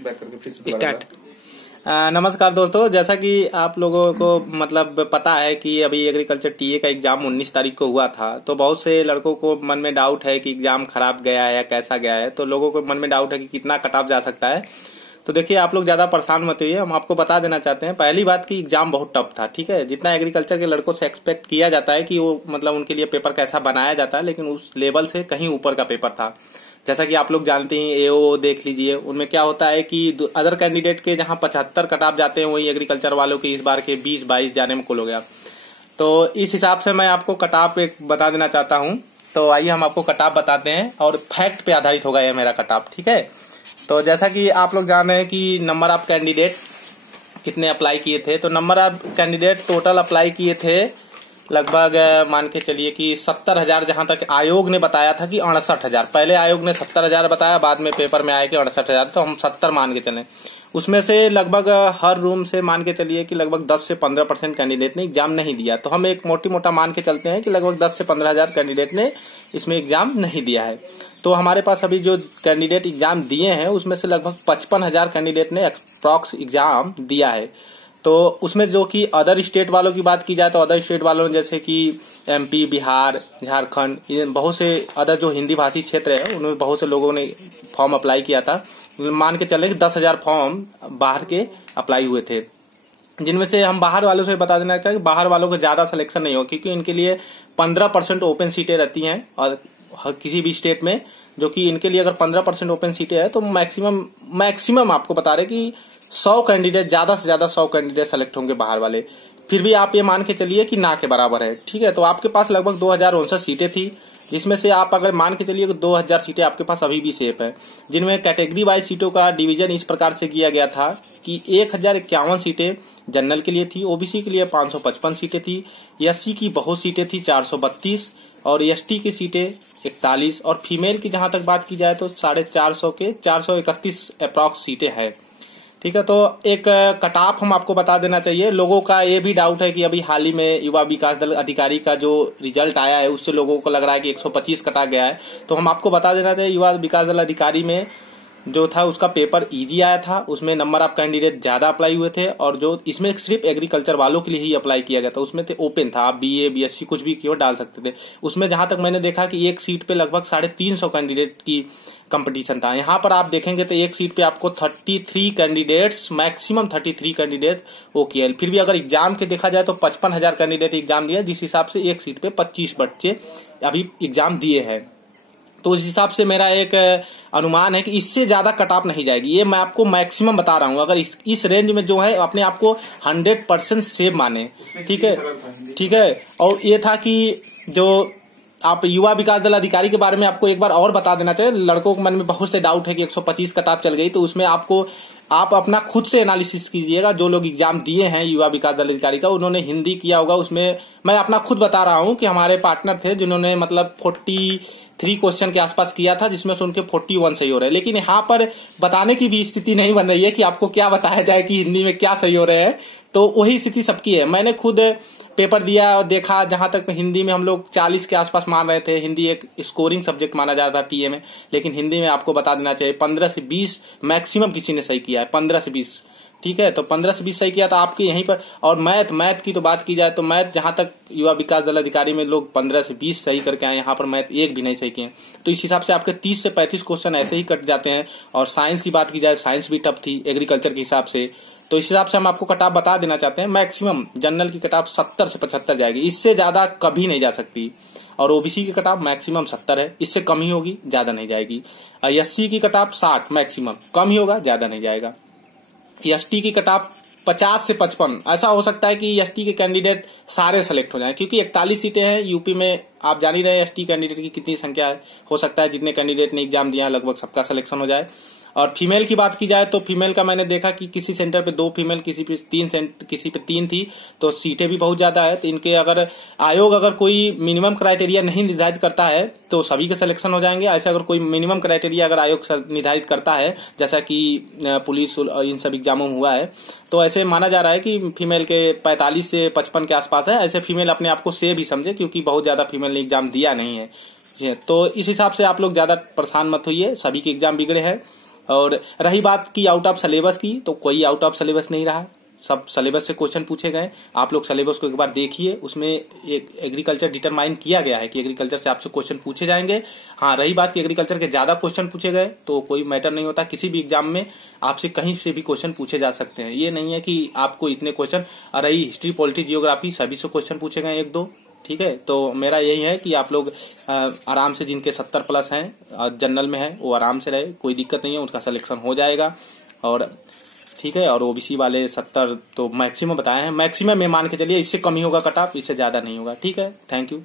Back करके फिर से स्टार्ट। नमस्कार दोस्तों, जैसा कि आप लोगों को मतलब पता है कि अभी एग्रीकल्चर टीए का एग्जाम 19 तारीख को हुआ था, तो बहुत से लड़कों को मन में डाउट है कि एग्जाम खराब गया है या कैसा गया है। तो लोगों को मन में डाउट है कि कितना कट ऑफ जा सकता है। तो देखिए, आप लोग ज्यादा परेशान मत होइए, हम आपको बता देना चाहते हैं। पहली बात कि एग्जाम बहुत टफ था, ठीक है। जितना एग्रीकल्चर के लड़कों से एक्सपेक्ट किया जाता है कि वो मतलब उनके लिए पेपर कैसा बनाया जाता है, लेकिन उस लेवल से कहीं ऊपर का पेपर था। जैसा कि आप लोग जानते हैं, एओ देख लीजिए, उनमें क्या होता है कि अदर कैंडिडेट के जहां 75 कट ऑफ जाते हैं, वही एग्रीकल्चर वालों के इस बार के 20-22 जाने में कुल हो गया। तो इस हिसाब से मैं आपको कट ऑफ एक बता देना चाहता हूं। तो आइए हम आपको कट ऑफ बताते हैं, और फैक्ट पे आधारित होगा यह मेरा कट ऑफ, ठीक है। तो जैसा कि आप लोग जान रहे हैं कि नंबर ऑफ कैंडिडेट कितने अप्लाई किए थे, तो number of candidate total apply किए थे लगभग मान के चलिए कि 70,000, जहां तक आयोग ने बताया था कि 68,000। पहले आयोग ने 70,000 बताया, बाद में पेपर में आया कि 68,000, तो हम 70 मान के चले। उसमें से लगभग हर रूम से मान के चलिए कि लगभग 10 से 15% कैंडिडेट ने एग्जाम नहीं दिया। तो हम एक मोटी मोटा मान के चलते हैं कि लगभग 10 से 15,000 कैंडिडेट ने इसमें एग्जाम नहीं दिया है। तो हमारे पास अभी जो कैंडिडेट एग्जाम दिए हैं, उसमें से लगभग 55,000 कैंडिडेट ने अप्रॉक्स एग्जाम दिया है। तो उसमें जो कि अदर स्टेट वालों की बात की जाए, तो अदर स्टेट वालों में जैसे कि एमपी, बिहार, झारखंड, बहुत से अदर जो हिंदी भाषी क्षेत्र है, उनमें बहुत से लोगों ने फॉर्म अप्लाई किया था। मान के चले कि 10,000 फॉर्म बाहर के अप्लाई हुए थे, जिनमें से हम बाहर वालों से बता देना चाहिए कि बाहर वालों को ज्यादा सिलेक्शन नहीं हो, क्योंकि इनके लिए 15% ओपन सीटें रहती हैं। और किसी भी स्टेट में जो कि इनके लिए अगर 15% ओपन सीटें है, तो मैक्सिमम आपको बता रहे कि 100 कैंडिडेट, ज्यादा से ज्यादा 100 कैंडिडेट सेलेक्ट होंगे बाहर वाले। फिर भी आप ये मान के चलिए कि ना के बराबर है, ठीक है। तो आपके पास लगभग 2059 सीटें थी, जिसमें से आप अगर मान के चलिए कि 2000 सीटें आपके पास अभी भी सेफ है, जिनमें कैटेगरी वाइज सीटों का डिवीजन इस प्रकार से किया गया था कि 1051 सीटें जनरल के लिए थी, ओबीसी के लिए 555 सीटें थी, एससी की बहुत सीटें थी 432, और एसटी की सीटें 41, और फीमेल की जहां तक बात की जाए तो 450 के 431 अप्रॉक्स सीटें है, ठीक है। तो एक कट ऑफ हम आपको बता देना चाहिए। लोगों का ये भी डाउट है कि अभी हाल ही में युवा विकास दल अधिकारी का जो रिजल्ट आया है, उससे लोगों को लग रहा है कि 125 कटा गया है। तो हम आपको बता देना चाहिए, युवा विकास दल अधिकारी में जो था उसका पेपर इजी आया था, उसमें नंबर ऑफ कैंडिडेट ज्यादा अप्लाई हुए थे, और जो इसमें सिर्फ एग्रीकल्चर वालों के लिए ही अप्लाई किया गया था, उसमें थे ओपन था, आप बीए, बीएससी कुछ भी क्यों डाल सकते थे। उसमें जहां तक मैंने देखा कि एक सीट पे लगभग 350 कैंडिडेट की कंपटीशन था। यहाँ पर आप देखेंगे तो एक सीट पे आपको 33 कैंडिडेट्स, मैक्सिमम 33 कैंडिडेट ओकेएल। फिर भी अगर एग्जाम के देखा जाए तो 55,000 कैंडिडेट एग्जाम दिया, जिस हिसाब से एक सीट पे 25 बच्चे अभी एग्जाम दिए हैं। तो इस हिसाब से मेरा एक अनुमान है कि इससे ज्यादा कट ऑफ नहीं जाएगी। ये मैं आपको मैक्सिमम बता रहा हूं। अगर इस रेंज में जो है अपने आप को 100% सेफ माने, ठीक है, ठीक है। और ये था कि जो आप युवा विकास दल अधिकारी के बारे में आपको एक बार और बता देना चाहिए। लड़कों के मन में बहुत से डाउट है कि 125 कट ऑफ चल गई, तो उसमें आप अपना खुद से एनालिसिस कीजिएगा। जो लोग एग्जाम दिए हैं युवा विकास दल अधिकारी का, उन्होंने हिंदी किया होगा। उसमें मैं अपना खुद बता रहा हूं कि हमारे पार्टनर थे जिन्होंने मतलब 43 क्वेश्चन के आसपास किया था, जिसमें से उनके 41 सही हो रहे हैं। लेकिन यहाँ पर बताने की भी स्थिति नहीं बन रही है कि आपको क्या बताया जाए कि हिंदी में क्या सही हो रहे हैं। तो वही स्थिति सबकी है। मैंने खुद पेपर दिया और देखा, जहां तक हिंदी में हम लोग 40 के आसपास मान रहे थे। हिंदी एक स्कोरिंग सब्जेक्ट माना जाता था टीए में, लेकिन हिंदी में आपको बता देना चाहिए 15 से 20 मैक्सिमम किसी ने सही किया है, 15 से 20, ठीक है। तो 15 से 20 सही किया था आपके यहीं पर। और मैथ की तो बात की जाए तो मैथ जहां तक युवा विकास दल अधिकारी में लोग 15 से 20 सही करके आए, यहाँ पर मैथ एक भी नहीं सही किए। तो इस हिसाब से आपके 30 से 35 क्वेश्चन ऐसे ही कट जाते हैं। और साइंस की बात की जाए, साइंस भी टफ थी एग्रीकल्चर के हिसाब से। तो इस हिसाब से हम आपको कट ऑफ बता देना चाहते हैं। मैक्सिमम जनरल की कट ऑफ 70 से 75 जाएगी, इससे ज्यादा कभी नहीं जा सकती। और ओबीसी की कट ऑफ मैक्सिमम 70 है, इससे कम ही होगी, ज्यादा नहीं जाएगी। एससी की कट ऑफ 60 मैक्सिमम, कम ही होगा, ज्यादा नहीं जाएगा। एसटी की कट ऑफ 50 से 55। ऐसा हो सकता है कि एसटी के कैंडिडेट सारे सेलेक्ट हो जाएं, क्योंकि 41 सीटें हैं यूपी में। आप जान ही रहे हैं एसटी कैंडिडेट की कितनी संख्या है। हो सकता है जितने कैंडिडेट ने एग्जाम दिया है लगभग सबका सिलेक्शन हो जाए। और फीमेल की बात की जाए तो फीमेल का मैंने देखा कि किसी सेंटर पे 2 फीमेल, किसी पे 3 थी, तो सीटें भी बहुत ज्यादा है। तो इनके अगर आयोग अगर कोई मिनिमम क्राइटेरिया नहीं निर्धारित करता है तो सभी के सिलेक्शन हो जाएंगे। ऐसा अगर कोई मिनिमम क्राइटेरिया अगर आयोग निर्धारित करता है, जैसा कि पुलिस इन सब एग्जामों में हुआ है, तो ऐसे माना जा रहा है कि फीमेल के 45 से 55 के आसपास है। ऐसे फीमेल अपने आप को सेफ भी समझे, क्योंकि बहुत ज्यादा फीमेल ने एग्जाम दिया नहीं है। तो इस हिसाब से आप लोग ज्यादा परेशान मत होइए, सभी के एग्जाम बिगड़े हैं। और रही बात की आउट ऑफ सिलेबस की, तो कोई आउट ऑफ सिलेबस नहीं रहा, सब सिलेबस से क्वेश्चन पूछे गए। आप लोग सिलेबस को एक बार देखिए, उसमें एक एग्रीकल्चर डिटरमाइन किया गया है कि एग्रीकल्चर से आपसे क्वेश्चन पूछे जाएंगे। हाँ, रही बात कि एग्रीकल्चर के ज्यादा क्वेश्चन पूछे गए तो कोई मैटर नहीं होता, किसी भी एग्जाम में आपसे कहीं से भी क्वेश्चन पूछे जा सकते हैं। ये नहीं है कि आपको इतने क्वेश्चन, रही हिस्ट्री, पॉलिटी, जियोग्राफी, सभी से क्वेश्चन पूछे गए 1-2। ठीक है, तो मेरा यही है कि आप लोग आराम से, जिनके 70 प्लस हैं, जनरल में है, वो आराम से रहे, कोई दिक्कत नहीं है, उनका सिलेक्शन हो जाएगा। और ठीक है, और ओबीसी वाले 70 तो मैक्सिमम बताए हैं, मैक्सिमम में मान के चलिए, इससे कम ही होगा कट ऑफ, इससे ज्यादा नहीं होगा। ठीक है, थैंक यू।